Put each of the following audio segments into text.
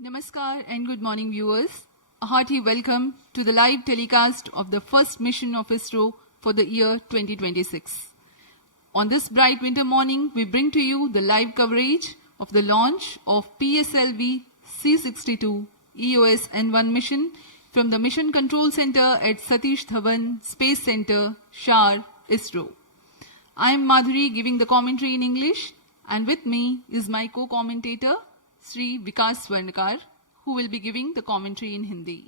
Namaskar and good morning viewers. A hearty welcome to the live telecast of the first mission of ISRO for the year 2026. On this bright winter morning, we bring to you the live coverage of the launch of PSLV C-62 EOS N1 mission from the Mission Control Center at Satish Dhawan Space Center, Shar, ISRO. I am Madhuri giving the commentary in English, and with me is my co-commentator, Sri Vikas Swarnakar, who will be giving the commentary in Hindi.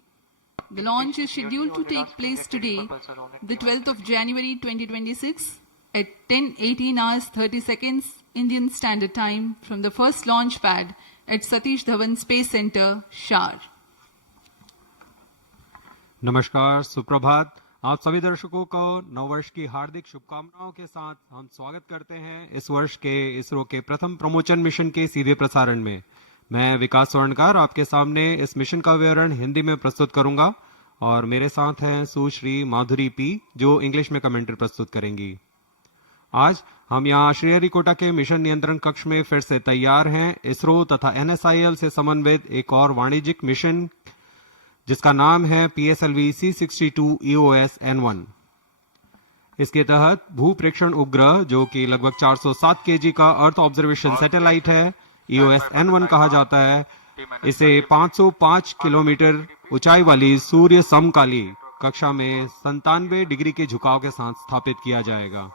The launch is scheduled to take place today, the 12th of January 2026 at 10:18 hours 30 seconds Indian Standard Time from the first launch pad at Satish Dhawan Space Center, Shar. नमस्कार, सुप्रभात। आप सभी दर्शकों को नववर्ष की हार्दिक शुभकामनाओं के साथ हम स्वागत करते हैं इस वर्ष के इसरो के प्रथम प्रमोशन मिशन के सीधे प्रसारण में। मैं विकास स्वर्णकार आपके सामने इस मिशन का विवरण हिंदी में प्रस्तुत करूंगा और मेरे साथ हैं सुश्री माधुरी पी जो इंग्लिश में कमेंट्री प्रस्तुत करेंगी। आज हम यहाँ श्रीहरिकोटा के मिशन नियंत्रण कक्ष में फिर से तैयार हैं इसरो तथा NSIL से समन्वित एक और वाणिज्यिक मिशन जिसका नाम है PSLV C-62 EOS N1। इसके तहत भू प्रेक्षण उपग्रह जो कि लगभग 407 kg का अर्थ ऑब्जर्वेशन सैटेलाइट है, EOS N1 कहा जाता है। इसे 505 किलोमीटर ऊंचाई वाली सूर्य समकाली कक्षा में 97 डिग्री के झुकाव के साथ स्थापित किया जाएगा।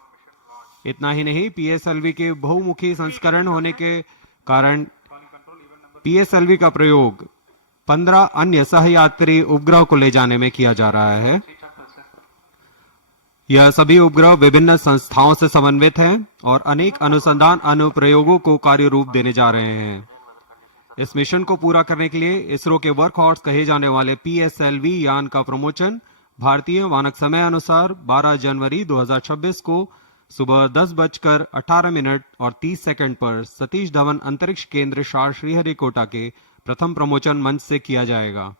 इतना ही नहीं, PSLV के बहुमुखी संस्करण होने के कारण PSLV का प्रयोग 15 अन्य सहयात्री उपग्रह को ले जाने में किया जा रहा है। यह सभी उपग्रह विभिन्न संस्थाओं से समन्वित हैं और अनेक अनुसंधान अनुप्रयोगों को कार्य रूप देने जा रहे हैं। इस मिशन को पूरा करने के लिए इसरो के वर्क हॉर्स कहे जाने वाले PSLV यान का प्रमोशन भारतीय मानक समय अनुसार 12 जनवरी 2026 को सुबह 10:18 पर सतीश धवन अंतरिक्ष केंद्र शार श्रीहरिकोटा के प्रथम प्रमोशन मंच से किया जाएगा।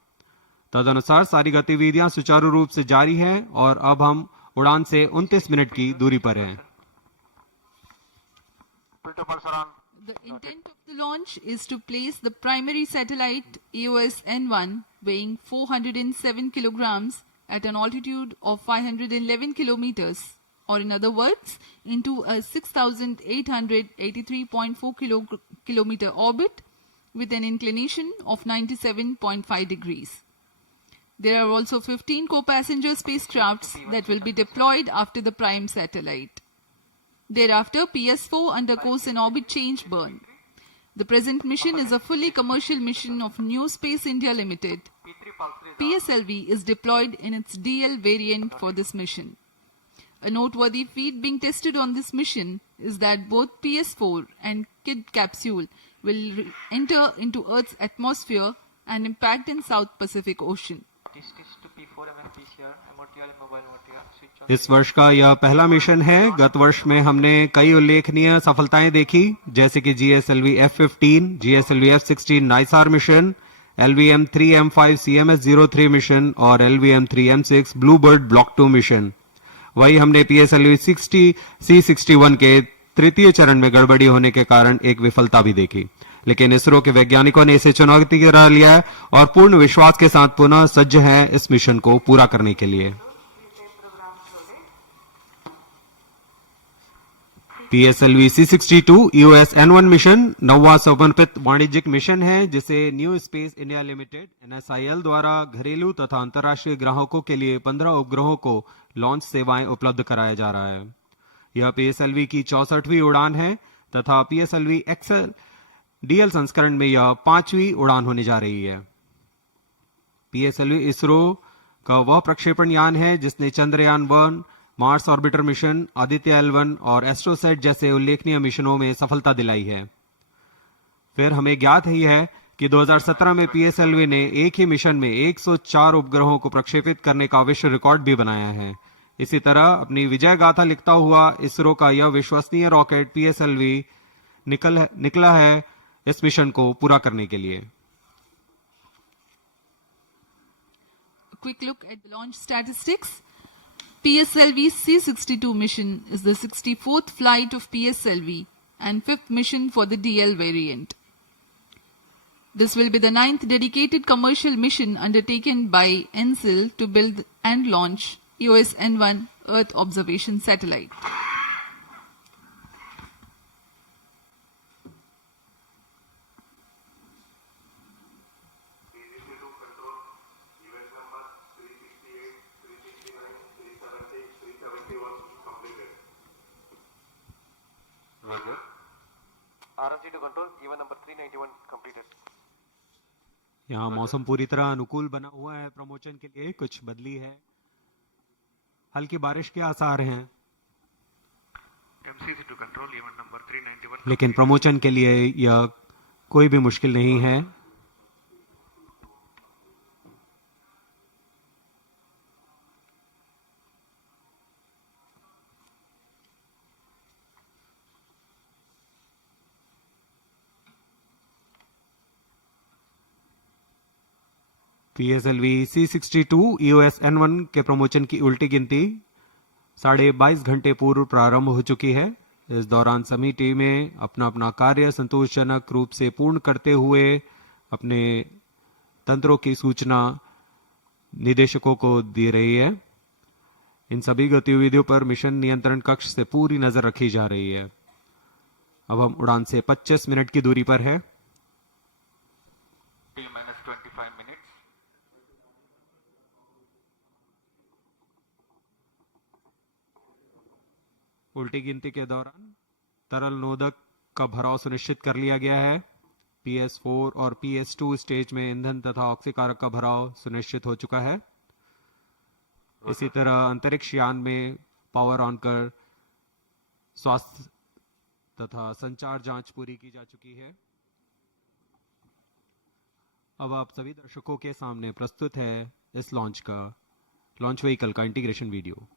तदनुसार सारी गतिविधियां सुचारू रूप से जारी हैं और अब हम उड़ान से 29 मिनट की दूरी पर हैं। The intent of the launch is to place the primary satellite EOS N1 weighing 407 kilograms at an altitude of 511 kilometers, or in other words, into a 6,883.4 kilometer orbit with an inclination of 97.5 degrees. There are also 15 co-passenger spacecrafts that will be deployed after the prime satellite. Thereafter, PS4 undergoes an orbit change burn. The present mission is a fully commercial mission of New Space India Limited. PSLV is deployed in its DL variant for this mission. A noteworthy feat being tested on this mission is that both PS4 and KID capsule will enter into Earth's atmosphere and impact in South Pacific Ocean. इस वर्ष का यह पहला मिशन है। गत वर्ष में हमने कई उल्लेखनीय सफलताएं देखी, जैसे कि GSLV F-15, GSLV F-16 NISAR mission, LVM-3M5 CMS-03 mission और LVM-3M6 ब्लूबर्ड ब्लॉक 2 मिशन। वही हमने PSLV C-61 के तृतीय चरण में गड़बड़ी होने के कारण एक विफलता भी देखी, लेकिन इसरो के वैज्ञानिकों ने इसे चुनौती की तरह लिया है और पूर्ण विश्वास के साथ पुनः सज्ज हैं इस मिशन को पूरा करने के लिए। PSLV C-62 EOS N1 mission नौवां समर्पित वाणिज्यिक मिशन है जिसे new space India limited NSIL द्वारा घरेलू तथा अंतर्राष्ट्रीय ग्राहकों के लिए 15 उपग्रहों को लॉन्च सेवाएं उपलब्ध कराया जा रहा है। यह PSLV की 64वीं उड़ान है तथा PSLV XL DL संस्करण में यह 5वीं उड़ान होने जा रही है। PSLV इसरो का वह प्रक्षेपण यान है जिसने चंद्रयान 1, मार्स ऑर्बिटर मिशन, आदित्य L1 और एस्ट्रोसैट जैसे उल्लेखनीय मिशनों में सफलता दिलाई है। फिर हमें ज्ञात ही है कि 2017 में PSLV ने एक ही मिशन में 104 उपग्रहों को प्रक्षेपित करने का विश्व रिकॉर्ड भी बनाया है। इसी तरह अपनी विजय गाथा लिखता हुआ इसरो का यह विश्वसनीय रॉकेट PSLV निकला है इस मिशन को पूरा करने के लिए। A quick look at the launch statistics. PSLV C-62 mission is the 64th flight of PSLV and 5th mission for the DL variant. This will be the 9th dedicated commercial mission undertaken by ENSIL to build and launch EOS N1 Earth Observation Satellite. RFG to control, event number 391 completed. यहाँ मौसम पूरी तरह अनुकूल बना हुआ है प्रमोशन के लिए, कुछ बदली है, हल्की बारिश के आसार हैं, MCC to control, event number 391. लेकिन प्रमोशन के लिए यह कोई भी मुश्किल नहीं है। PSLV C62 EOS N1 के प्रमोशन की उल्टी गिनती 22.5 घंटे पूर्व प्रारंभ हो चुकी है। इस दौरान सभी टीमें अपना अपना कार्य संतोषजनक रूप से पूर्ण करते हुए अपने तंत्रों की सूचना निदेशकों को दे रही है। इन सभी गतिविधियों पर मिशन नियंत्रण कक्ष से पूरी नजर रखी जा रही है। अब हम उड़ान से 25 मिनट की दूरी पर हैं। T-25 minutes. उल्टी गिनती के दौरान तरल नोदक का भराव सुनिश्चित कर लिया गया है। PS4 और PS2 स्टेज में ईंधन तथा ऑक्सीकारक का भराव सुनिश्चित हो चुका है। इसी तरह अंतरिक्ष यान में पावर ऑन कर स्वास्थ्य तथा संचार जांच पूरी की जा चुकी है। अब आप सभी दर्शकों के सामने प्रस्तुत है इस लॉन्च व्हीकल का इंटीग्रेशन वीडियो।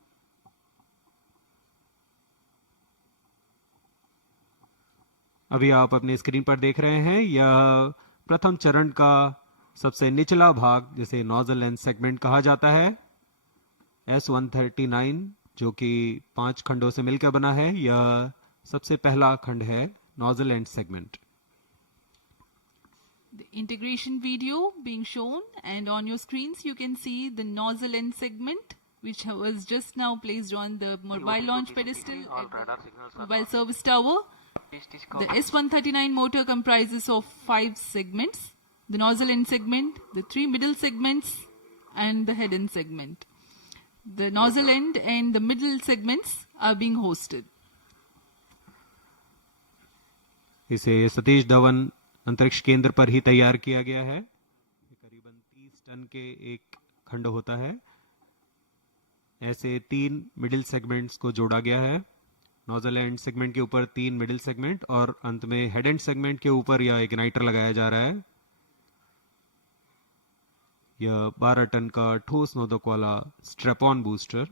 अभी आप अपने स्क्रीन पर देख रहे हैं, यह प्रथम चरण का सबसे निचला भाग जिसे नोजल एंड सेगमेंट कहा जाता है। S139 जो कि 5 खंडों से मिलकर बना है, यह सबसे पहला खंड है, nozzle and segment. The integration video being shown, and on your screens you can see the nozzle end segment which was just now placed on the mobile launch pedestal at the mobile service tower. The S139 motor comprises of 5 segments: the nozzle end segment, the 3 middle segments, and the head end segment. The nozzle end and the middle segments are being hosted. इसे सतीश धवन अंतरिक्ष केंद्र पर ही तैयार किया गया है। करीबन 30 टन के एक खंड होता है। ऐसे 3 मिडिल सेगमेंट्स को जोड़ा गया है। नोजल एंड सेगमेंट के ऊपर 3 मिडिल सेगमेंट और अंत में हेड एंड सेगमेंट के ऊपर यह इग्नाइटर लगाया जा रहा है। यह 12 टन का ठोस नोदक वाला strap on booster.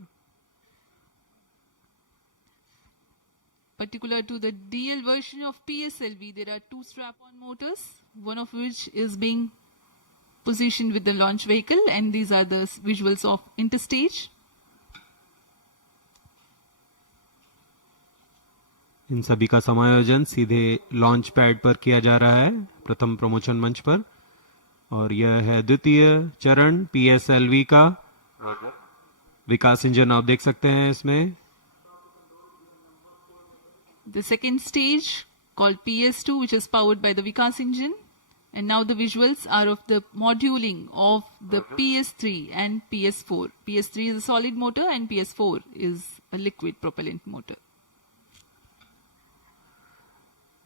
Particular to the DL version of PSLV, there are 2 strap-on motors, one of which is being positioned with the launch vehicle, and these are the visuals of interstage. इन सभी का समायोजन सीधे launch pad पर किया जा रहा है, प्रथम प्रमोशन मंच पर, और यह है द्वितीय चरण PSLV का विकास इंजन। आप देख सकते हैं इसमें The second stage called PS2, which is powered by the Vikas engine, and now the visuals are of the moduling of the PS3 and PS4. PS3 is a solid motor and PS4 is a liquid propellant motor.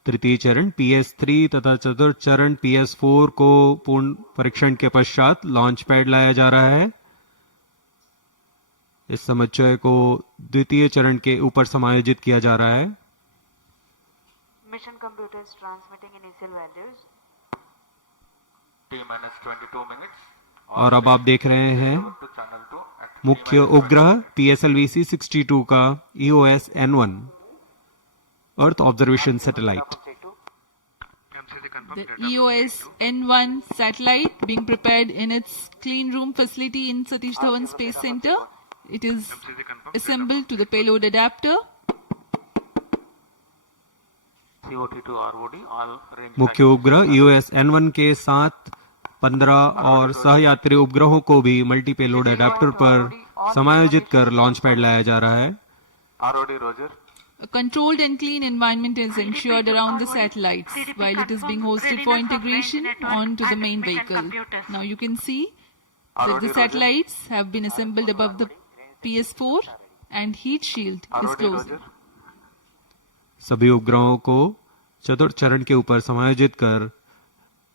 तृतीय चरण PS3 तथा चतुर्थ चरण PS4 को पूर्ण परीक्षण के पश्चात लॉन्च पैड लाया जा रहा है। इस समुच्चय को द्वितीय चरण के ऊपर समायोजित किया जा रहा है। Mission computer is transmitting initial values. T-22 minutes. और अब आप देख रहे हैं To channel 2 at मुख्य उपग्रह PSLV C62 का EOS N1 earth observation satellite. MCC confirmed. The EOS N1 satellite being prepared in its clean room facility in Satish Dhawan Space Center. It is assembled to the payload adapter. COT2 ROD, all range मुख्य उपग्रह EOS N1 के साथ 15 और सहयात्री उपग्रहों को भी multi payload adapter पर समायोजित कर लॉन्च पैड लाया जा रहा है। ROD Roger, A controlled and clean environment is ensured around the satellites while it is being hosted for integration onto the main vehicle. Now you can see that the satellites have been assembled above the PS4 and heat shield is ROD closed. Roger, सभी उपग्रहों को चतुर्थ चरण के ऊपर समायोजित कर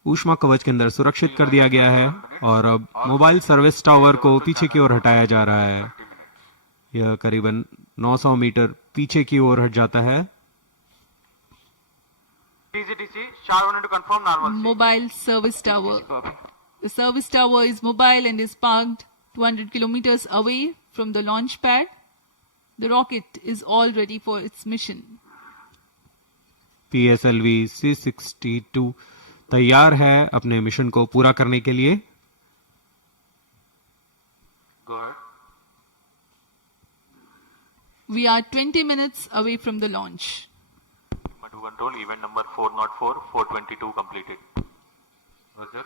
ऊष्मा कवच के अंदर सुरक्षित कर दिया गया है और अब मोबाइल सर्विस टावर को पीछे की ओर हटाया जा रहा है। यह करीबन 900 मीटर पीछे की ओर हट जाता है। TGTC, Star 1 to confirm normal. Mobile service tower. The service tower is mobile and is parked 200 kilometers away from the launch pad. The rocket is all ready for its mission. PSLV C62 तैयार है अपने मिशन को पूरा करने के लिए। Go ahead. We are 20 minutes away from the launch. To control, event number 404, 422 completed. Roger.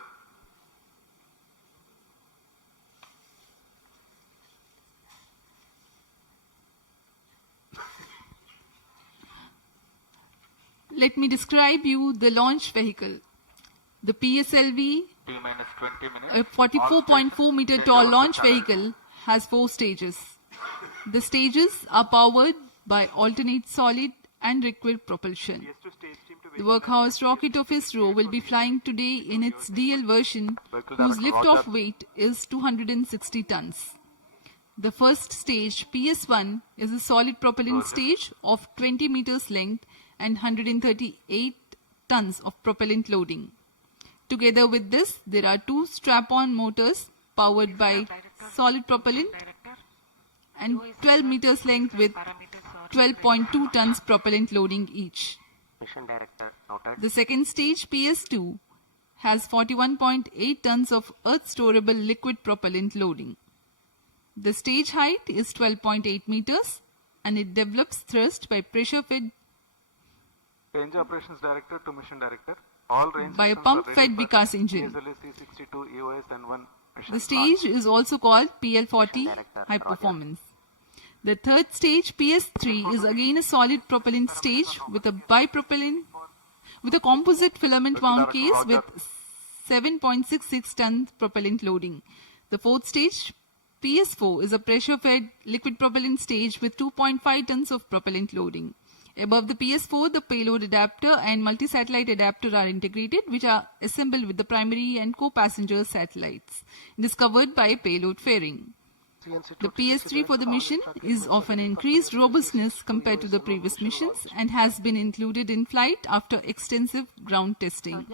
Let me describe you the launch vehicle. The PSLV, T minus 20 minutes. a 44.4 meter tall launch vehicle, has 4 stages. The stages are powered by alternate solid and liquid propulsion. The workhorse rocket of ISRO will be flying today in its DL version, whose liftoff weight is 260 tons. The first stage, PS1, is a solid propellant stage of 20 meters length and 138 tons of propellant loading. Together with this, there are 2 strap-on motors powered by solid propellant and 12 meters length with 12.2 tons propellant loading each. Mission Director noted. The second stage, PS2, has 41.8 tons of earth-storable liquid propellant loading. The stage height is 12.8 meters and it develops thrust by pressure-fed Range Operations Director to Mission Director. All range by a systems are ready pump-fed for Vikas engine. PSLV C62 EOS N1 mission. The stage is also called PL40 High Performance. The third stage, PS3, is again a solid propellant stage with a composite filament wound case with 7.66 tons propellant loading. The fourth stage, PS4, is a pressure-fed liquid propellant stage with 2.5 tons of propellant loading. Above the PS4, the payload adapter and multi-satellite adapter are integrated, which are assembled with the primary and co-passenger satellites. It is covered by a payload fairing. The PS3 for the mission is of an increased robustness compared to the previous missions and has been included in flight after extensive ground testing.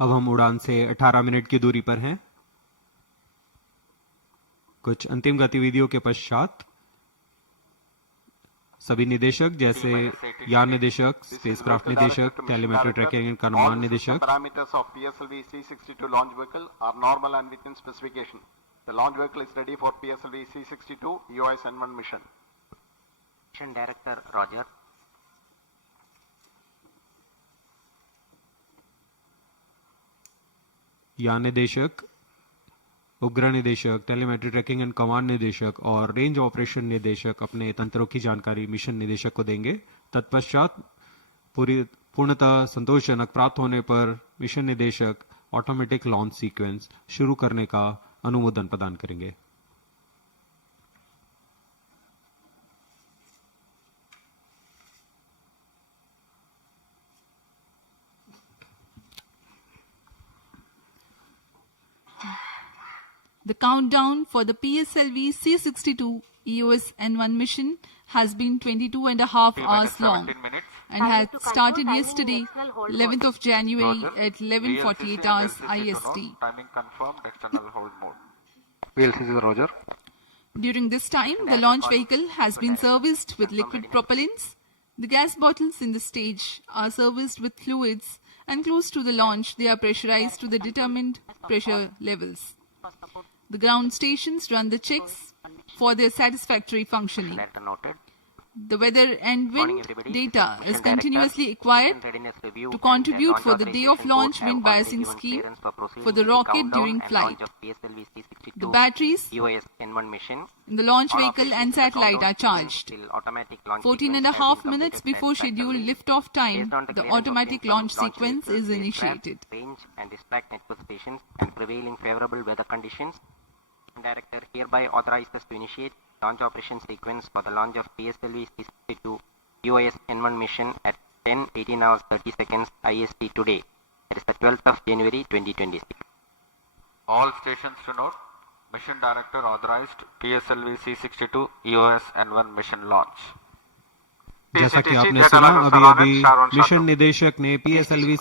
अब हम उड़ान से 18 मिनट की दूरी पर हैं। कुछ अंतिम गतिविधियों के पश्चात सभी निदेशक जैसे यान निदेशक, स्पेसक्राफ्ट निदेशक, टेलीमेट्री ट्रैकिंग एंड कमांड निदेशक, Parameters of PSLV C62 launch vehicle are normal and within specification. The launch vehicle is ready for PSLV C62 EOS N1 mission. Mission Director Roger. यान निदेशक, उपग्रह निदेशक, टेलीमेट्री ट्रैकिंग एंड कमांड निदेशक और range operation निदेशक अपने तंत्रों की जानकारी मिशन निदेशक को देंगे। तत्पश्चात पूर्णतः संतोषजनक प्राप्त होने पर मिशन निदेशक ऑटोमेटिक लॉन्च सीक्वेंस शुरू करने का अनुमोदन प्रदान करेंगे। The countdown for the PSLV C62 EOS N1 mission has been 22 and a half hours long 17 minutes. and had started yesterday, 11th of January at 11:48 hours IST. Timing confirmed. External hold mode. PLCC Roger. During this time, the launch vehicle has been serviced with liquid propellants. The gas bottles in the stage are serviced with fluids, and close to the launch, they are pressurized to the determined pressure levels. The ground stations run the checks for their satisfactory functioning. Letter noted. The weather and Morning, wind everybody. data Mission is Director, continuously acquired Mission readiness review to and contribute launch for the day of authorization launch board wind have already biasing given scheme clearance for proceeding for the with rocket countdown during and flight. launch of PSLV C-62 The batteries EOS N1 mission. in the launch All vehicle operations and in the satellite countdown are charged. till automatic launch 14 and a sequence half has been minutes completed before scheduled satisfactorily. liftoff time, Based on the clearance automatic obtained launch from sequence vehicles, is initiated. range and dispatch network stations and prevailing favorable weather conditions. Director hereby authorizes to initiate launch operation sequence for the launch of PSLV C-62 EOS N1 mission at 10:18 hours 30 seconds IST today. That is the 12th of January 2026. All stations to note, Mission Director authorized PSLV C-62 EOS N1 mission launch. जैसा कि आपने Data सुना, Logger अभी Saran अभी Sharon mission Sharon. निदेशक ने PSLV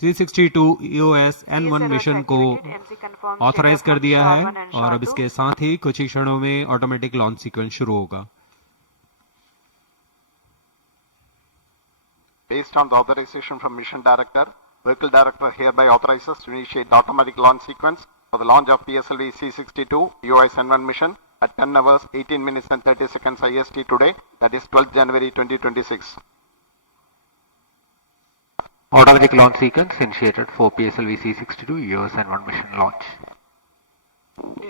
C-62 EOS N1 mission को ऑथराइज कर दिया है और अब इसके साथ ही कुछ ही क्षणों में ऑटोमेटिक लॉन्च सीक्वेंस शुरू होगा. Based on the authorization from Mission Director, Vehicle Director hereby authorizes to initiate the automatic launch sequence for the launch of PSLV C-62 EOS N1 mission at 10 hours 18 minutes and 30 seconds IST today, that is 12th January 2026. Automatic launch sequence initiated for PSLV C-62 EOS N1 mission launch.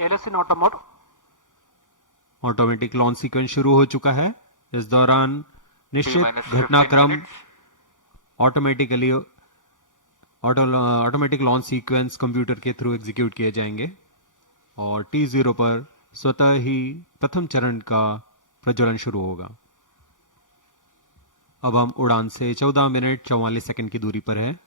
LS in auto mode. Automatic launch sequence शुरू हो चुका है. इस दौरान निश्चित T-15 घटनाक्रम minutes. Automatic launch sequence computer के through execute किए जाएंगे और T0 पर स्वतः ही प्रथम चरण का प्रज्वलन शुरू होगा. अब हम उड़ान से 14 मिनट 44 सेकंड की दूरी पर हैं.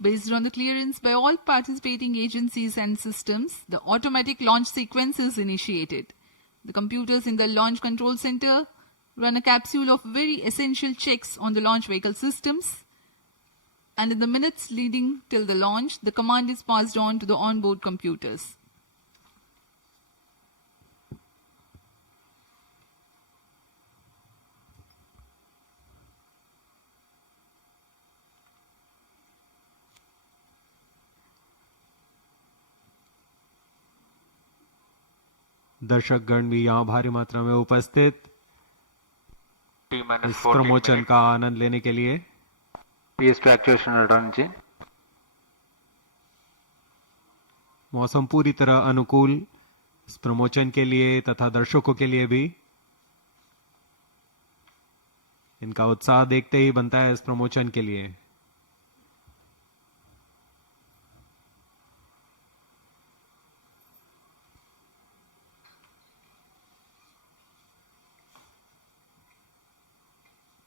Based on the clearance by all participating agencies and systems, the automatic launch sequence is initiated. The computers in the launch control center run a capsule of very essential checks on the launch vehicle systems, and in the minutes leading till the launch, the command is passed on to the onboard computers. दर्शकगण भी यहाँ भारी मात्रा में उपस्थित T-14 इस प्रमोचन minutes. का आनंद लेने के लिए. PS2 actuation return engine. मौसम पूरी तरह अनुकूल इस प्रमोचन के लिए तथा दर्शकों के लिए भी. इनका उत्साह देखते ही बनता है इस प्रमोचन के लिए.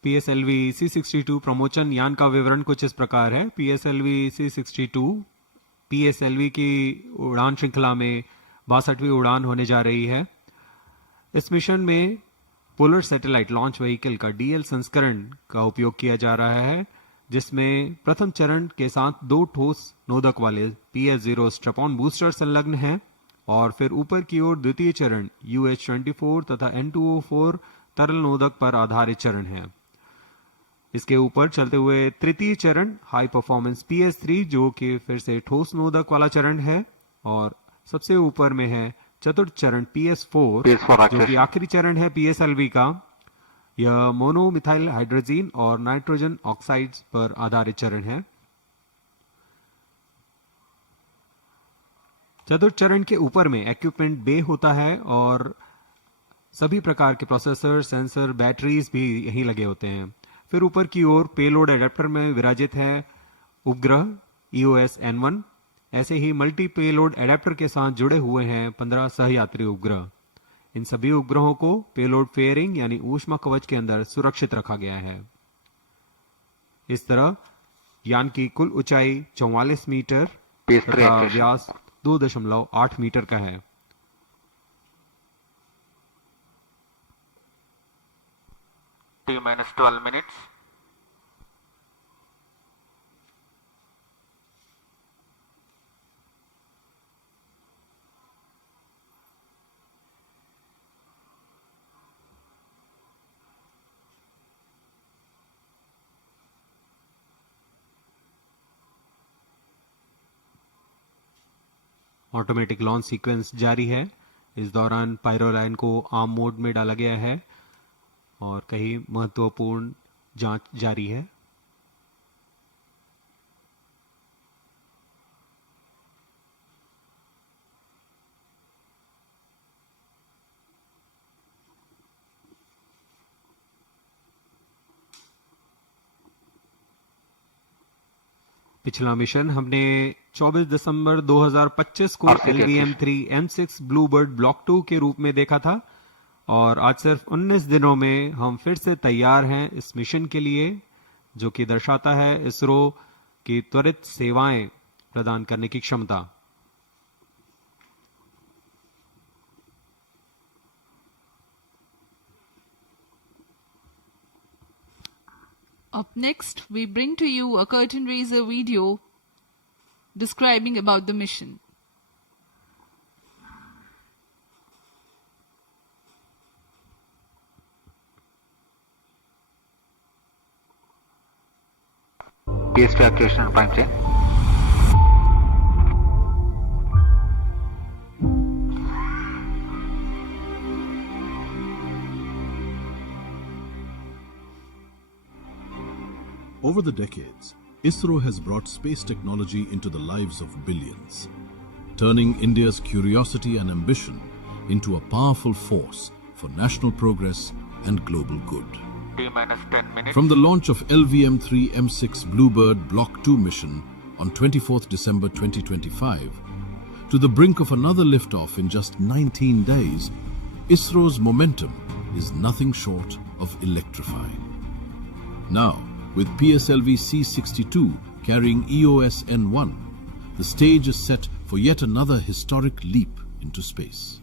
PSLV C-62 प्रमोचन यान का विवरण कुछ इस प्रकार है. PSLV C-62 PSLV की उड़ान श्रृंखला में 62वीं उड़ान होने जा रही है. इस मिशन में पोलर सैटेलाइट लॉन्च व्हीकल का DL संस्करण का उपयोग किया जा रहा है, जिसमें प्रथम चरण के साथ 2 ठोस नोदक वाले PS-0 स्ट्रैप-ऑन बूस्टर संलग्न हैं और फिर ऊपर की ओर द्वितीय चरण UH-24 तथा N2O4 तरल नोदक पर आधारित चरण है. इसके ऊपर चलते हुए तृतीय चरण हाई परफॉर्मेंस PS-3 जो कि फिर से ठोस नोदक वाला चरण है और सबसे ऊपर में है चतुर्थ चरण PS-4 जो कि आखिरी चरण है PSLV का. यह मोनोमिथाइल हाइड्रोजीन और नाइट्रोजन ऑक्साइड्स पर आधारित चरण है. चतुर्थ चरण के ऊपर में इक्विपमेंट बे होता है और सभी प्रकार के प्रोसेसर, सेंसर, बैटरीज भी यहीं लगे होते हैं. फिर ऊपर की ओर पेलोड एडेप्टर में विराजित है उपग्रह EOS N1. ऐसे ही मल्टी पेलोड एडेप्टर के साथ जुड़े हुए हैं 15 सहयात्री उपग्रह. इन सभी उपग्रहों को पेलोड फेयरिंग यानी ऊष्मा कवच के अंदर सुरक्षित रखा गया है. इस तरह यान की कुल ऊंचाई 44 मीटर तथा व्यास 2.8 मीटर का है. T-12 minutes. Automatic launch sequence जारी है. इस दौरान पायरोलाइन को आर्म मोड में डाला गया है और कई महत्वपूर्ण जांच जारी है। पिछला मिशन हमने 24 दिसंबर 2025 को LVM-3 M6 ब्लूबर्ड ब्लॉक 2 के रूप में देखा था और आज सिर्फ 19 दिनों में हम फिर से तैयार हैं इस मिशन के लिए, जो कि दर्शाता है इसरो की त्वरित सेवाएं प्रदान करने की क्षमता। Up next, we bring to you a curtain raiser video describing about the mission. PS2 activation and prime chain. Over the decades, ISRO has brought space technology into the lives of billions, turning India's curiosity and ambition into a powerful force for national progress and global good. T-minus 10 minutes. From the launch of LVM-3 M6 Bluebird Block 2 mission on 24th December 2025, to the brink of another liftoff in just 19 days, ISRO's momentum is nothing short of electrifying. Now, with PSLV C-62 carrying EOS N1, the stage is set for yet another historic leap into space.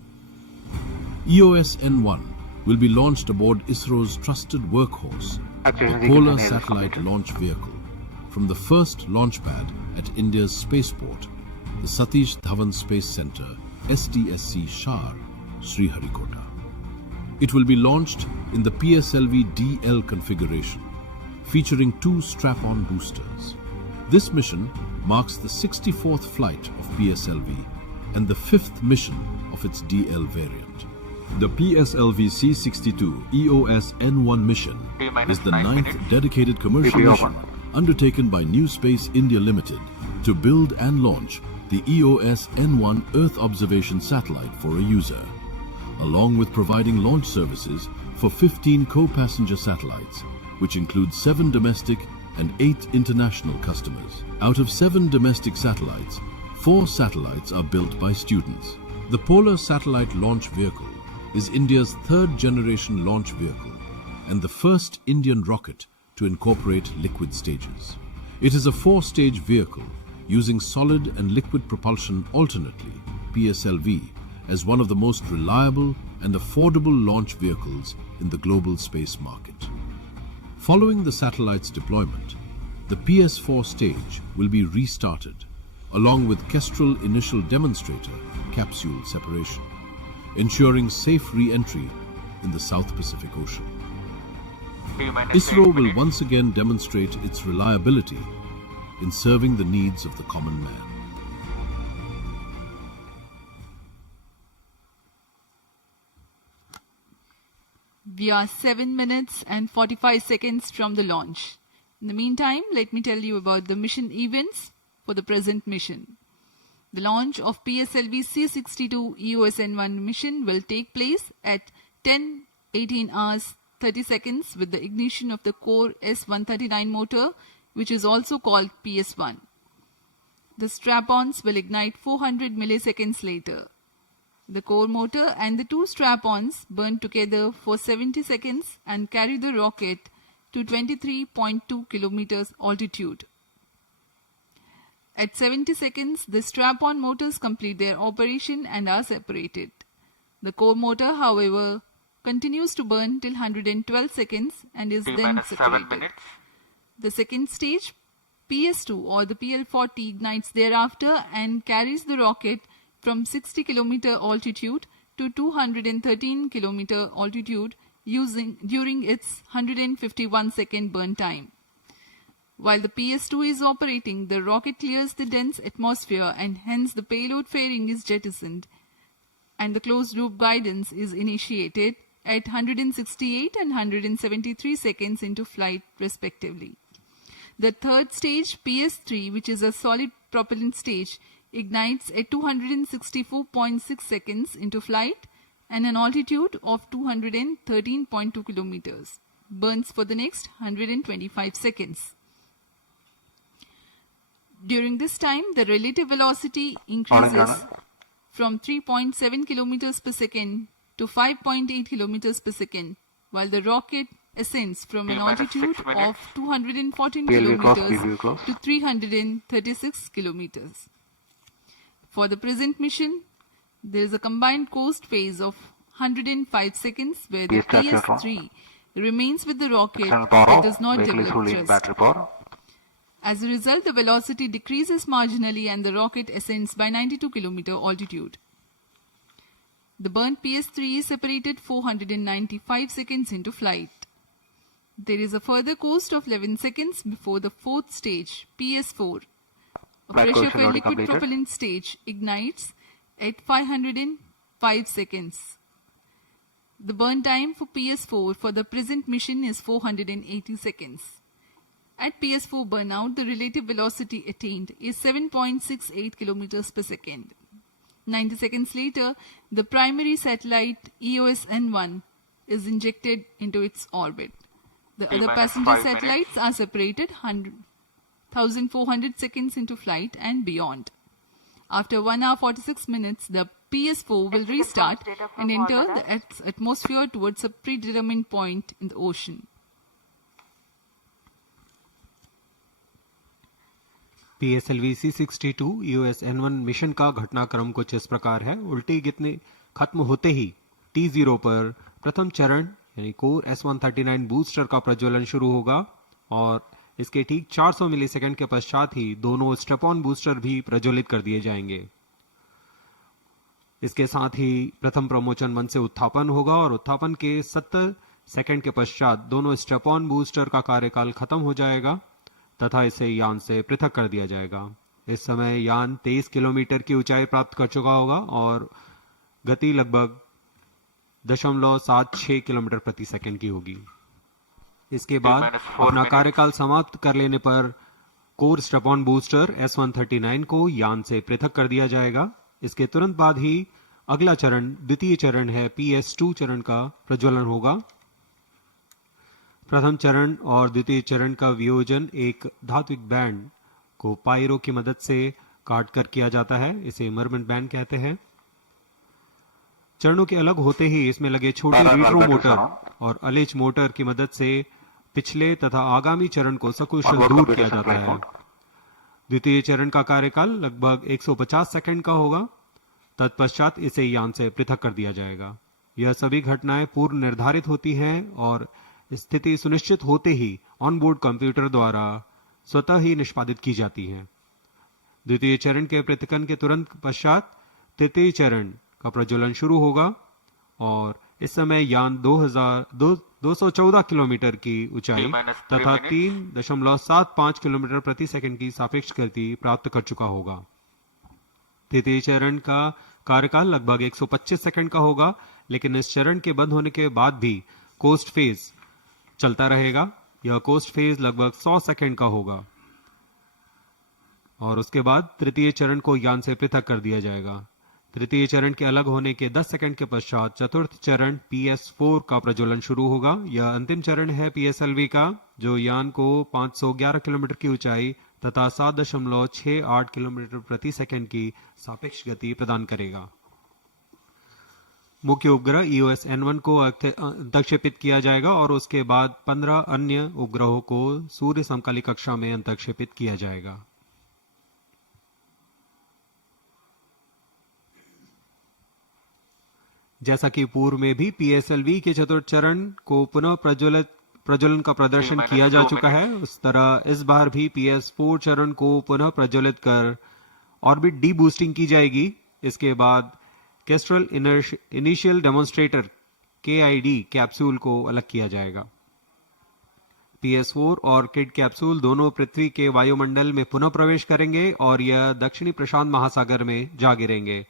EOS N1 will be launched aboard ISRO's trusted workhorse, the Polar Satellite Launch Vehicle, from the first launch pad at India's spaceport, the Satish Dhawan Space Centre, SDSC Shar, Sriharikota. It will be launched in the PSLV DL configuration, featuring 2 strap-on boosters. This mission marks the 64th flight of PSLV and the 5th mission of its DL variant. The PSLV C-62 EOS N1 mission is the 9th dedicated commercial mission undertaken by New Space India Limited to build and launch the EOS N1 Earth observation satellite for a user, along with providing launch services for 15 co-passenger satellites, which includes 7 domestic and 8 international customers. Out of 7 domestic satellites, 4 satellites are built by students. The Polar Satellite Launch Vehicle is India's 3rd generation launch vehicle and the first Indian rocket to incorporate liquid stages. It is a 4-stage vehicle using solid and liquid propulsion alternately, PSLV, as one of the most reliable and affordable launch vehicles in the global space market. Following the satellite's deployment, the PS4 stage will be restarted, along with Kestrel Initial Demonstrator capsule separation, ensuring safe re-entry in the South Pacific Ocean. ISRO will once again demonstrate its reliability in serving the needs of the common man. We are 7 minutes and 45 seconds from the launch. In the meantime, let me tell you about the mission events for the present mission. The launch of PSLV C-62 EOS N1 mission will take place at 10:18 hours 30 seconds with the ignition of the core S139 motor, which is also called PS1. The strap-ons will ignite 400 milliseconds later. The core motor and the 2 strap-ons burn together for 70 seconds and carry the rocket to 23.2 kilometers altitude. At 70 seconds, the strap-on motors complete their operation and are separated. The core motor, however, continues to burn till 112 seconds and is then separated. The second stage, PS2 or the PL40, ignites thereafter and carries the rocket from 60 km altitude to 213 km altitude during its 151 second burn time. While the PS2 is operating, the rocket clears the dense atmosphere and hence the payload fairing is jettisoned and the closed loop guidance is initiated at 168 and 173 seconds into flight respectively. The third stage, PS3, which is a solid propellant stage, ignites at 264.6 seconds into flight and an altitude of 213.2 kilometers. Burns for the next 125 seconds. During this time, the relative velocity increases from 3.7 kilometers per second to 5.8 kilometers per second, while the rocket ascends from an altitude of 214 kilometers to 336 kilometers. For the present mission, there is a combined coast phase of 105 seconds where the PS3 remains with the rocket but does not develop thrust. As a result, the velocity decreases marginally and the rocket ascends by 92 km altitude. The burnt PS3 is separated 495 seconds into flight. There is a further coast of 11 seconds before the fourth stage, PS4. A pressure-fed liquid propellant stage ignites at 505 seconds. The burn time for PS4 for the present mission is 480 seconds. At PS4 burnout, the relative velocity attained is 7.68 kilometers per second. 90 seconds later, the primary satellite EOS-N1 is injected into its orbit. The other passenger satellites are separated 1,400 seconds into flight and beyond. After 1 hour 46 minutes, the PS4 will restart and enter the atmosphere towards a predetermined point in the ocean. PSLV C62 EOS-N1 mission का घटनाक्रम कुछ इस प्रकार है। उल्टी गिनती खत्म होते ही T0 पर प्रथम चरण यानी कोर S139 बूस्टर का प्रज्वलन शुरू होगा और इसके ठीक 400 मिलीसेकंड के पश्चात ही दोनों स्ट्रेप-ऑन बूस्टर भी प्रज्वलित कर दिए जाएंगे। इसके साथ ही प्रथम प्रमोचन मंच से उत्थापन होगा और उत्थापन के 70 सेकंड के पश्चात दोनों स्ट्रेप-ऑन बूस्टर का कार्यकाल खत्म हो जाएगा तथा इसे यान से पृथक कर दिया जाएगा। इस समय यान 23 किलोमीटर की ऊंचाई प्राप्त कर चुका होगा और गति लगभग 0.76 किलोमीटर प्रति सेकंड की होगी। इसके बाद अपना कार्यकाल समाप्त कर लेने पर कोर स्ट्रेप-ऑन बूस्टर S139 को यान से पृथक कर दिया जाएगा। इसके तुरंत बाद ही अगला चरण, द्वितीय चरण है PS2 चरण का प्रज्वलन होगा। प्रथम चरण और द्वितीय चरण का वियोजन एक धात्विक बैंड को पायरो की मदद से काट कर किया जाता है। इसे मरमेंट बैंड कहते हैं। चरणों के अलग होते ही इसमें लगे छोटे रीट्रो मोटर और अलेच मोटर की मदद से पिछले तथा आगामी चरण को सकुशल दूर किया जाता है। द्वितीय चरण का कार्यकाल लगभग 150 सेकंड का होगा। तत्पश्चात इसे यान से पृथक कर दिया जाएगा। यह सभी घटनाएं पूर्व निर्धारित होती हैं और स्थिति सुनिश्चित होते ही ऑनबोर्ड कंप्यूटर द्वारा स्वतः ही निष्पादित की जाती है। द्वितीय चरण के पृथक्करण के तुरंत पश्चात तृतीय चरण का प्रज्वलन शुरू होगा और इस समय यान 214 किलोमीटर की ऊंचाई तथा 3.75 किलोमीटर प्रति सेकंड की सापेक्ष गति प्राप्त कर चुका होगा। तृतीय चरण का कार्यकाल लगभग 125 सेकंड का होगा, लेकिन इस चरण के बंद होने के बाद भी कोस्ट फेज चलता रहेगा। यह कोस्ट फेज लगभग 100 सेकंड का होगा और उसके बाद तृतीय चरण को यान से पृथक कर दिया जाएगा। तृतीय चरण के अलग होने के 10 सेकंड के पश्चात चतुर्थ चरण PS4 का प्रज्वलन शुरू होगा। यह अंतिम चरण है PSLV का, जो यान को 511 किलोमीटर की ऊंचाई तथा 7.68 किलोमीटर प्रति सेकंड की सापेक्ष गति प्रदान करेगा। मुख्य उपग्रह EOS-N1 को अंतक्षेपित किया जाएगा और उसके बाद 15 अन्य उपग्रहों को सूर्य समकालिक कक्षा में अंतक्षेपित किया जाएगा। जैसा कि पूर्व में भी PSLV के चतुर्थ चरण को पुनः प्रज्वलन का प्रदर्शन किया जा चुका है, उस तरह इस बार भी PS4 चरण को पुनः प्रज्वलित कर ऑर्बिट डी बूस्टिंग की जाएगी। इसके बाद Kestrel initial demonstrator KID capsule को अलग किया जाएगा। PS4 और किड कैप्सूल दोनों पृथ्वी के वायुमंडल में पुनः प्रवेश करेंगे और यह दक्षिणी प्रशांत महासागर में जा गिरेंगे।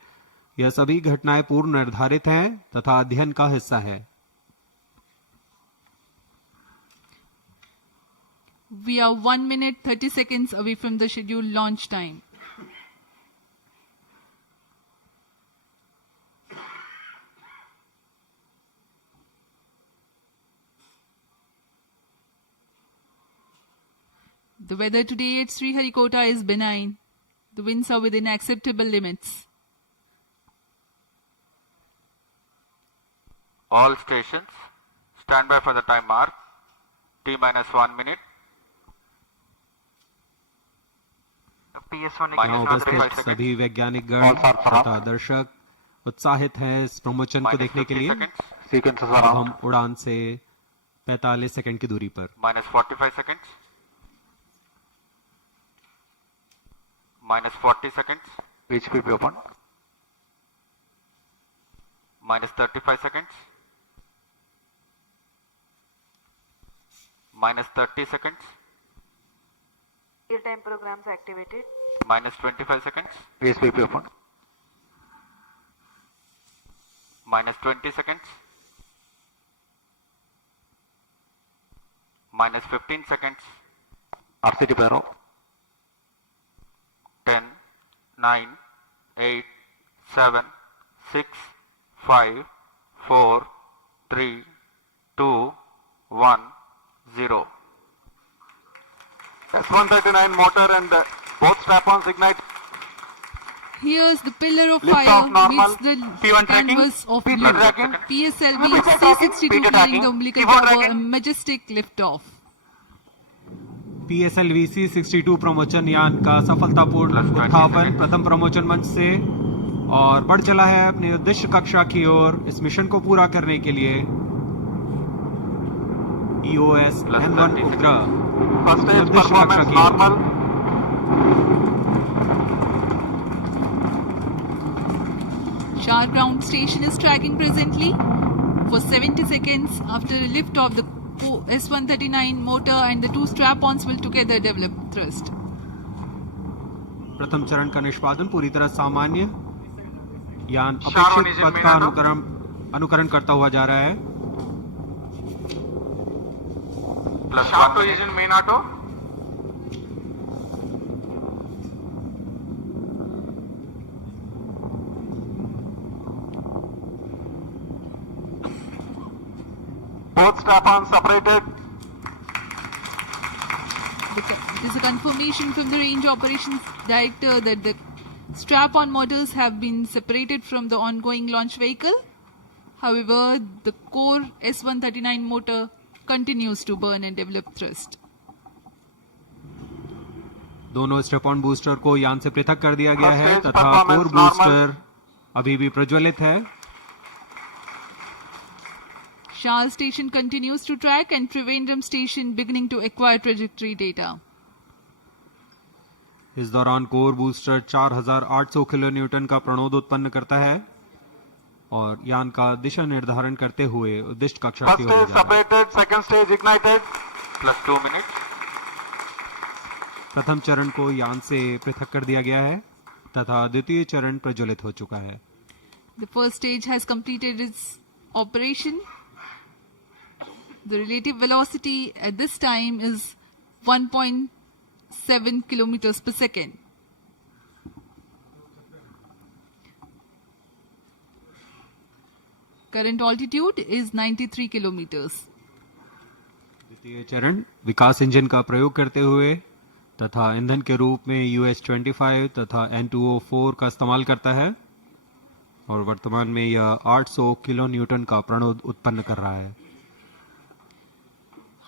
यह सभी घटनाएं पूर्व निर्धारित हैं तथा अध्ययन का हिस्सा है। We are 1 minute 30 seconds away from the scheduled launch time. The weather today at Sriharikota is benign. The winds are within acceptable limits. All stations, stand by for the time mark. T-1 minute. PS1 यहाँ उपस्थित सभी वैज्ञानिक गण तथा दर्शक उत्साहित हैं इस प्रमोशन को देखने के लिए। अब हम उड़ान से 45 सेकंड की दूरी पर। -45 seconds. -40 seconds. HPP open. -35 seconds. -30 seconds. Real-time programs activated. -25 seconds. HPP open. -20 seconds. -15 seconds. RCT Paro. 10, 9, 8, 7, 6, 5, 4, 3, 2, 1, 0. S139 motor and both strap-ons ignite. Here's the pillar of Lift fire off normal. meets the P1 tracking. canvas of P2 blue. tracking. PSLV P2 tracking. C62 P2 carrying tracking. the umbilical P4 tower, a tracking. majestic liftoff. PSLV C62 प्रमोचन यान का सफलतापूर्ण उत्थापन प्रथम प्रमोचन मंच से और बढ़ चला है अपने उद्देश्य कक्षा की ओर। इस मिशन को पूरा करने के लिए EOS N1 उपग्रह First stage उद्देश्य कक्षा performance की ओर। normal. Shar ground station is tracking presently for 70 seconds after lift of the S139 motor and the two strap-ons will together develop thrust. प्रथम चरण का निष्पादन पूरी तरह सामान्य। यान Shar on अपेक्षित engine पथ का main अनुकरण करता हुआ जा रहा है। Sharp to engine main auto. Both strap-ons separated. There's a confirmation from the range operations director that the strap-on motors have been separated from the ongoing launch vehicle. However, the core S139 motor continues to burn and develop thrust. दोनों step-on booster को यान से पृथक कर दिया गया है First stage तथा performance कोर normal. बूस्टर अभी भी प्रज्वलित है। Shah station continues to track and Trivandrum station beginning to acquire trajectory data. इस दौरान कोर बूस्टर 4800 किलो न्यूटन का प्रणोद उत्पन्न करता है और यान का दिशा निर्धारण करते हुए उद्दिष्ट कक्षा First की ओर stage जा रहा है। separated, second stage ignited. +2 minutes. प्रथम चरण को यान से पृथक कर दिया गया है तथा द्वितीय चरण प्रज्वलित हो चुका है। The first stage has completed its operation. The relative velocity at this time is 1.7 kilometers per second. Current altitude is 93 kilometers. द्वितीय चरण विकास इंजन का प्रयोग करते हुए तथा ईंधन के रूप में US-25 तथा N2O4 का इस्तेमाल करता है और वर्तमान में यह 800 किलो न्यूटन का प्रणोद उत्पन्न कर रहा है।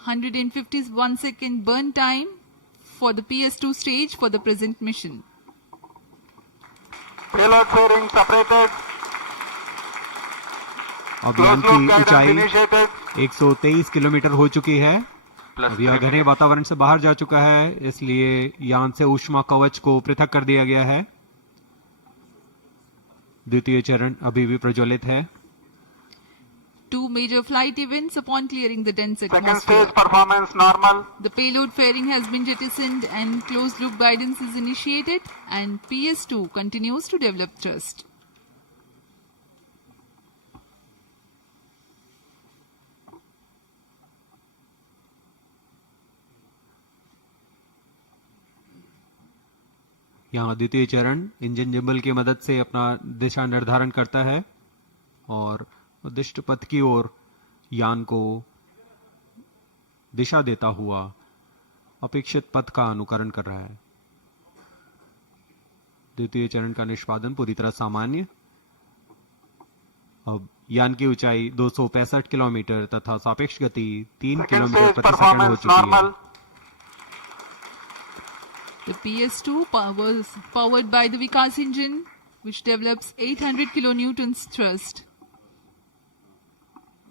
151 second burn time for the PS2 stage for the present mission. Payload fairing separated. अब यान Close loop की guidance ऊंचाई initiated. 123 किलोमीटर हो चुकी है। अब यह घने वातावरण से बाहर जा चुका है, इसलिए यान से ऊष्मा कवच को पृथक कर दिया गया है। द्वितीय चरण अभी भी प्रज्वलित है। Two major flight events upon clearing the dense Second atmosphere. stage performance normal. The payload fairing has been jettisoned and closed loop guidance is initiated and PS2 continues to develop thrust. यहाँ द्वितीय चरण engine gimbal की मदद से अपना दिशा निर्धारण करता है और उद्दिष्ट पथ की ओर यान को दिशा देता हुआ अपेक्षित पथ का अनुकरण कर रहा है। द्वितीय चरण का निष्पादन पूरी तरह सामान्य। अब यान की ऊंचाई 265 किलोमीटर तथा सापेक्ष गति 3 किलोमीटर प्रति सेकंड हो चुकी है। The PS2 was powered by the Vikas engine, which develops 800 kilonewtons thrust.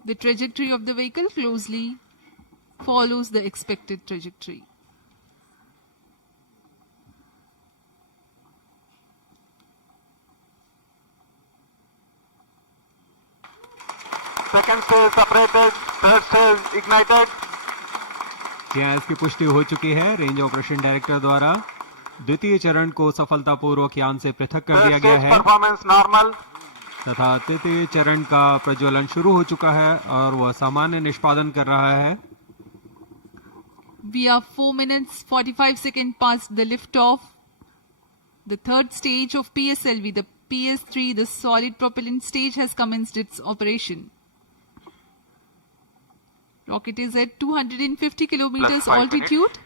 The trajectory of the vehicle closely follows the expected trajectory. Second stage separated, third stage ignited. Gas की पुष्टि हो चुकी है रेंज ऑपरेशन डायरेक्टर द्वारा। द्वितीय चरण को सफलतापूर्वक यान से पृथक कर दिया गया है परफॉर्मेंस नॉर्मल तथा तृतीय चरण का प्रज्वलन शुरू हो चुका है और वह सामान्य निष्पादन कर रहा है। We are 4 minutes 45 seconds past the liftoff. The third stage of PSLV, the PS3, the solid propellant stage, has commenced its operation. Rocket is at 250 kilometers Plus 5 altitude.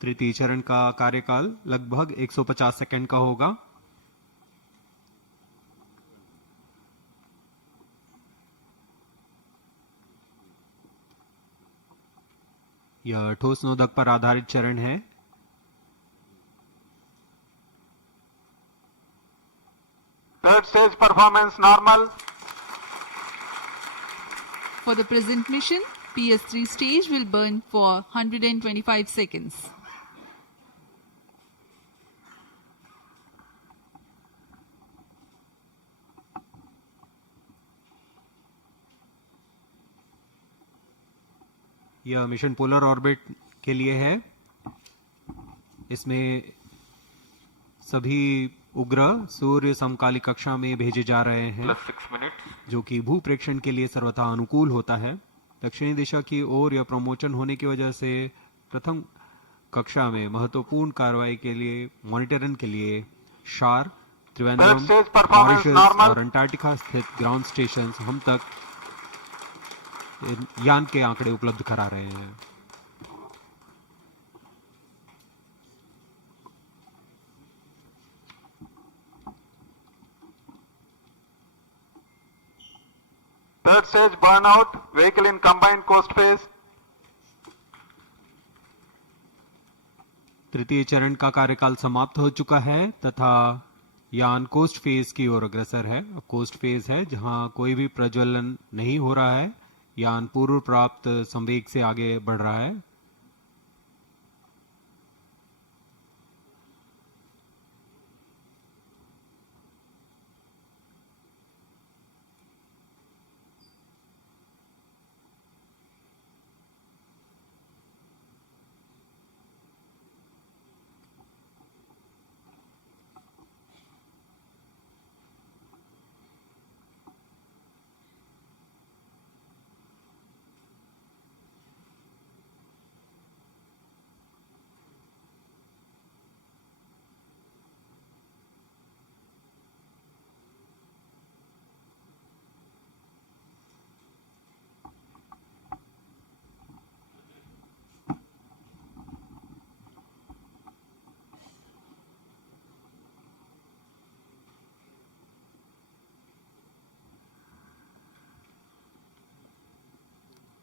तृतीय चरण का कार्यकाल लगभग 150 सेकंड का होगा। यह ठोस नोदक पर आधारित चरण है। third stage performance normal For the present mission, PS3 stage will burn for 125 seconds. यह मिशन पोलर ऑर्बिट के लिए है। इसमें सभी उपग्रह सूर्य समकालिक कक्षा में भेजे जा रहे हैं plus 6 minutes. जो कि भू प्रेक्षण के लिए सर्वथा अनुकूल होता है। दक्षिणी दिशा की ओर यह प्रमोशन होने की वजह से प्रथम कक्षा में महत्वपूर्ण कार्रवाई के लिए मॉनिटरिंग के लिए शार, Trivandrum, Third stage performance Mauritius normal. और अंटार्कटिका स्थित ग्राउंड स्टेशन हम तक यान के आंकड़े उपलब्ध करा रहे हैं। third stage burnout vehicle in combined coast phase तृतीय चरण का कार्यकाल समाप्त हो चुका है तथा यान कोस्ट फेज की ओर अग्रसर है। कोस्ट फेज है जहां कोई भी प्रज्वलन नहीं हो रहा है। यान पूर्व प्राप्त संवेग से आगे बढ़ रहा है।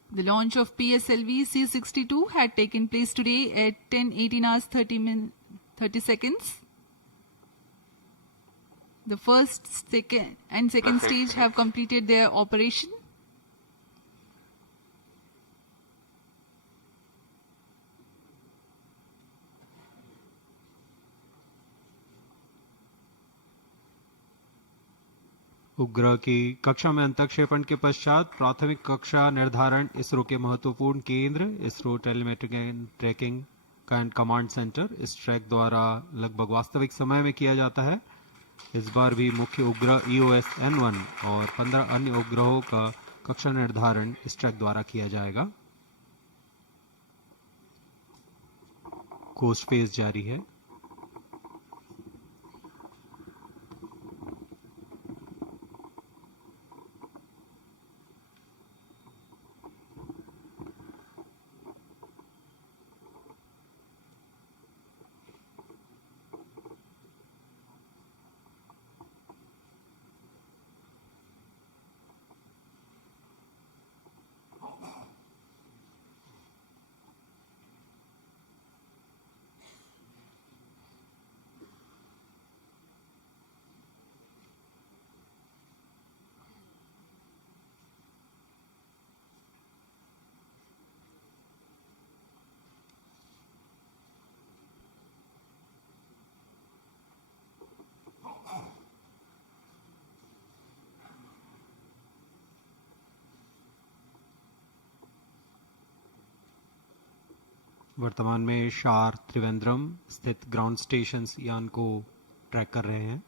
The launch of PSLV C62 had taken place today at 10:18 hours 30 seconds. The first, second and second stage have completed their operation. उपग्रह की कक्षा में अंतक्षेपण के पश्चात प्राथमिक कक्षा निर्धारण इसरो के महत्वपूर्ण केंद्र ISRO telemetric and tracking and command centre इस ट्रैक द्वारा लगभग वास्तविक समय में किया जाता है। इस बार भी मुख्य उपग्रह EOS-N1 और 15 अन्य उपग्रहों का कक्षा निर्धारण इस ट्रैक द्वारा किया जाएगा। कोस्ट फेज जारी है। वर्तमान में शार त्रिवेंद्रम स्थित ग्राउंड स्टेशन यान को ट्रैक कर रहे हैं।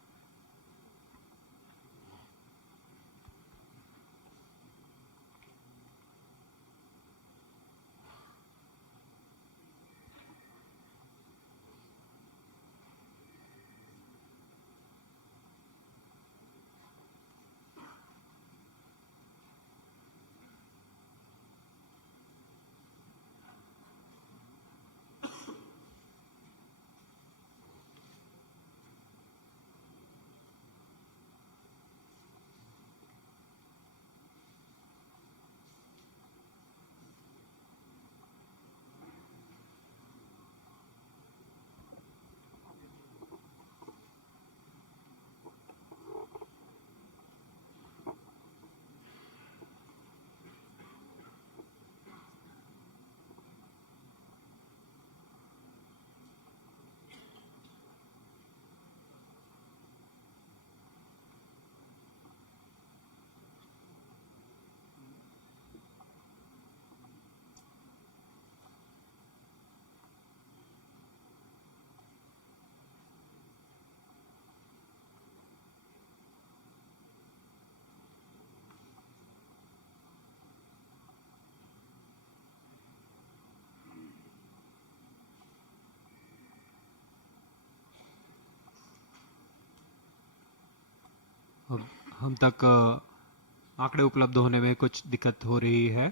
हम तक आंकड़े उपलब्ध होने में कुछ दिक्कत हो रही है।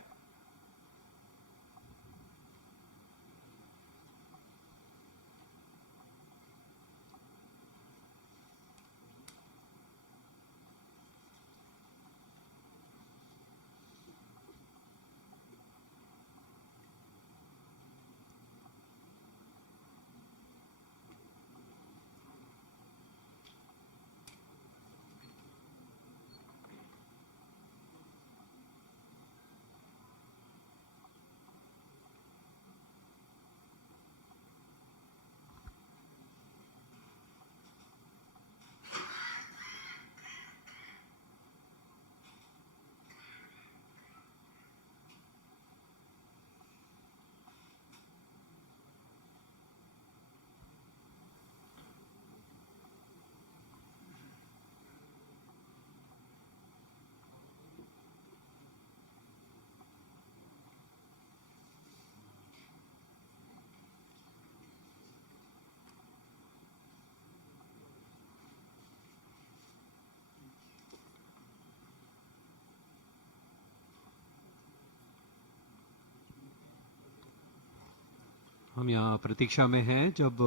हम यहाँ प्रतीक्षा में हैं जब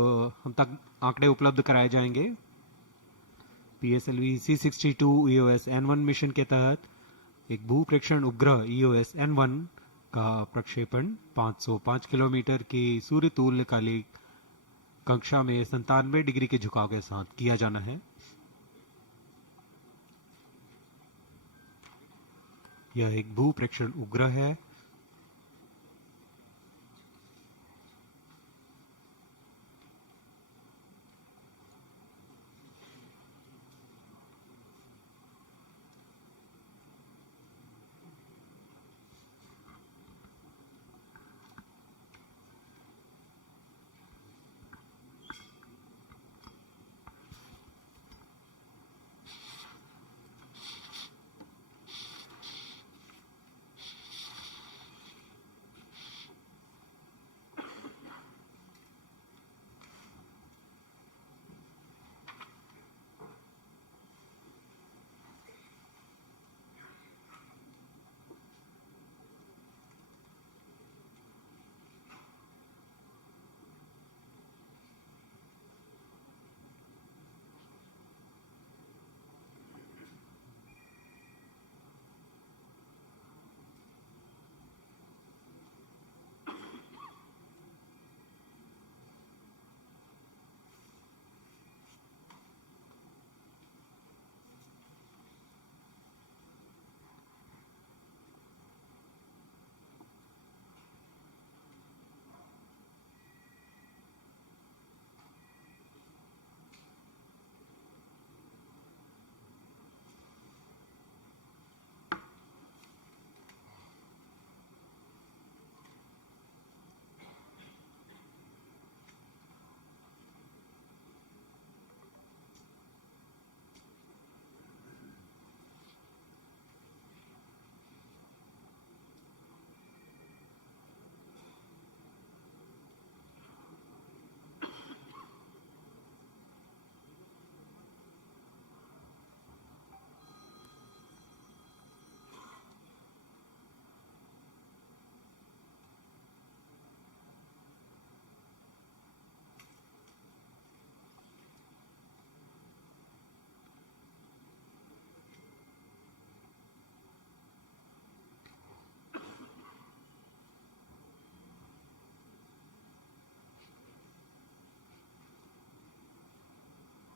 हम तक आंकड़े उपलब्ध कराए जाएंगे। PSLV C62 EOS N1 mission के तहत एक भू प्रेक्षण उपग्रह EOS N1 का प्रक्षेपण 505 किलोमीटर की सूर्य तुल्यकालिक कक्षा में 97 डिग्री के झुकाव के साथ किया जाना है। यह एक भू प्रेक्षण उपग्रह है।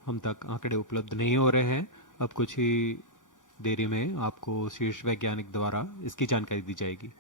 हम तक आंकड़े उपलब्ध नहीं हो रहे हैं। अब कुछ ही देरी में आपको शीर्ष वैज्ञानिक द्वारा इसकी जानकारी दी जाएगी।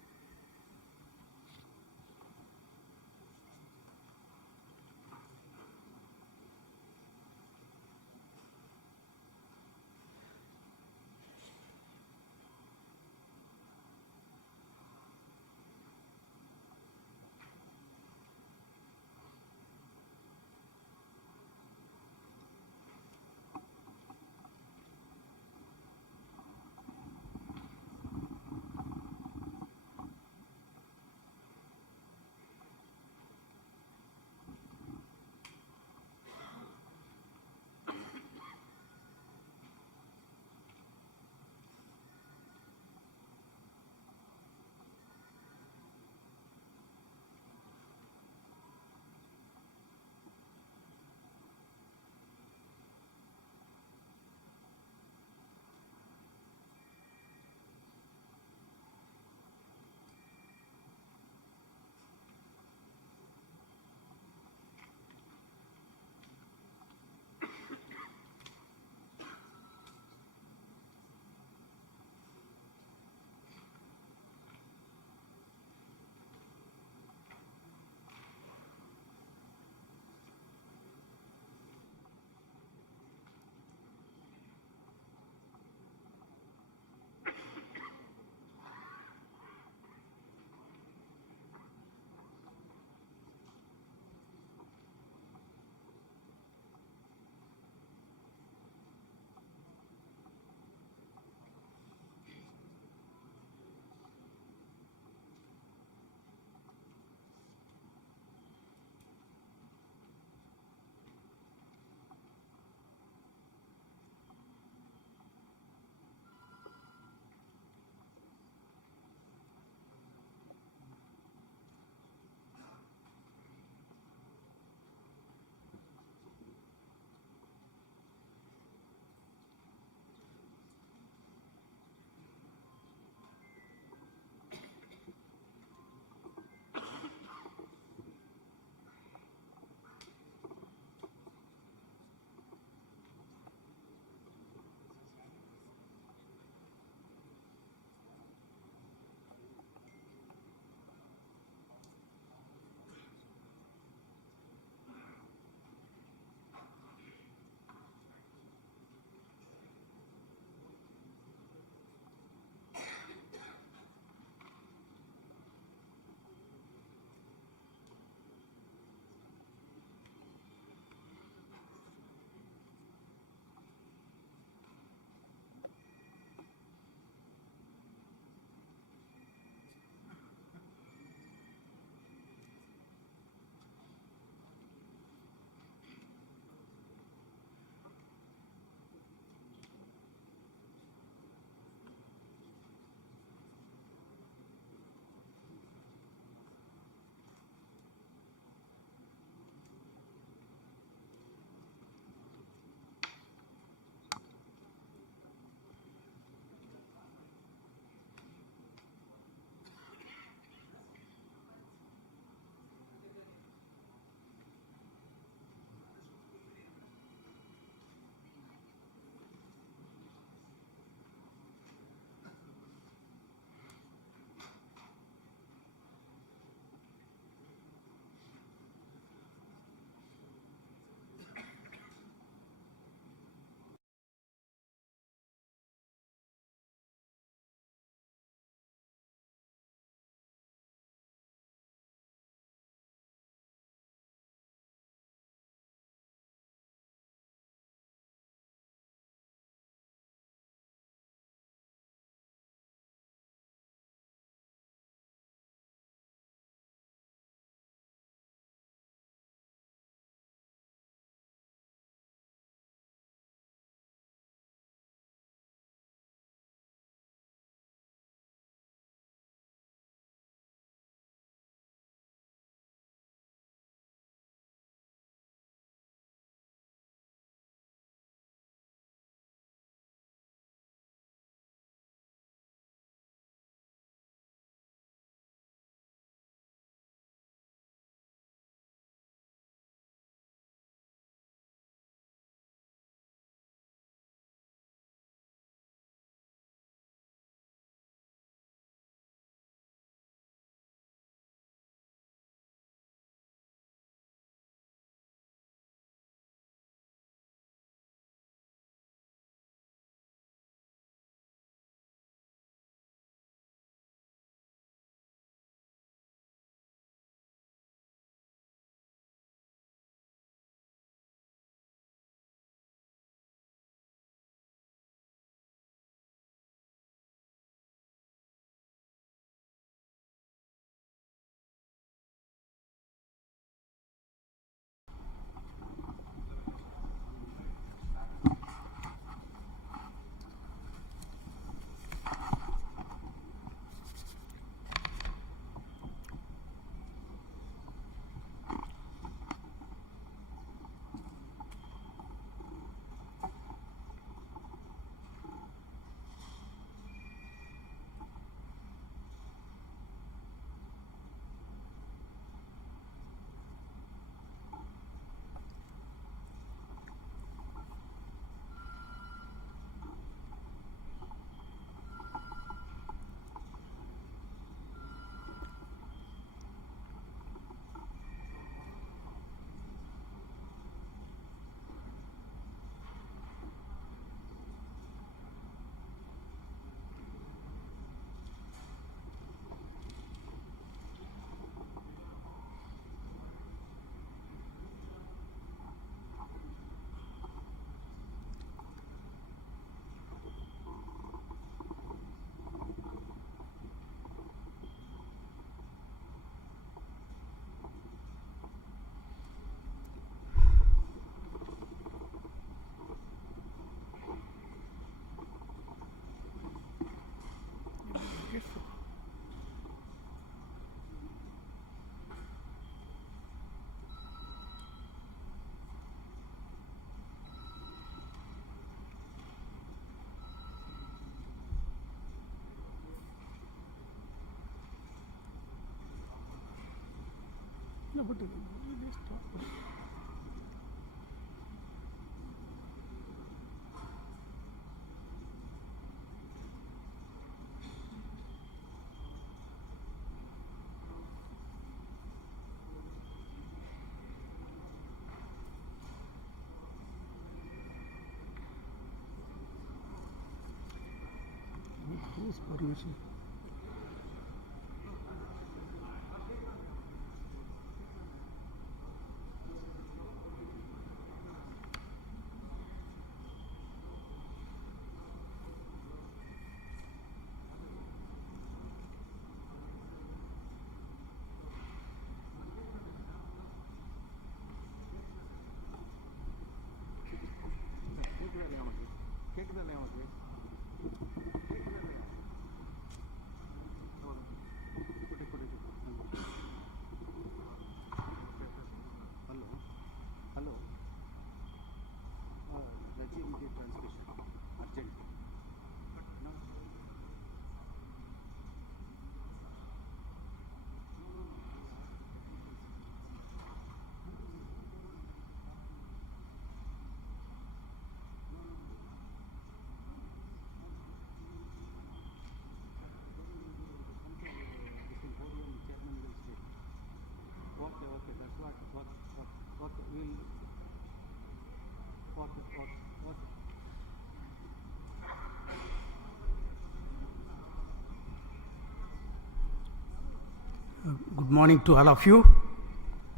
Good morning to all of you.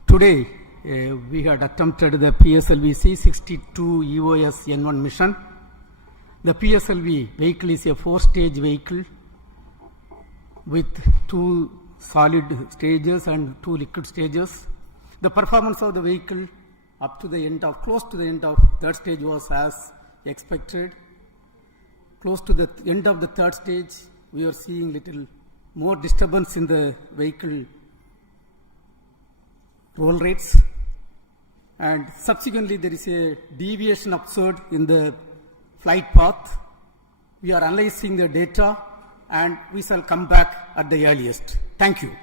Today we had attempted the PSLV C62 EOS N1 mission. The PSLV vehicle is a 4-stage vehicle with 2 solid stages and 2 liquid stages. The performance of the vehicle up to the end of, close to the end of 3rd stage was as expected. Close to the end of the 3rd stage, we are seeing little more disturbance in the vehicle roll rates, and subsequently there is a deviation observed in the flight path. We are analyzing the data and we shall come back at the earliest. Thank you.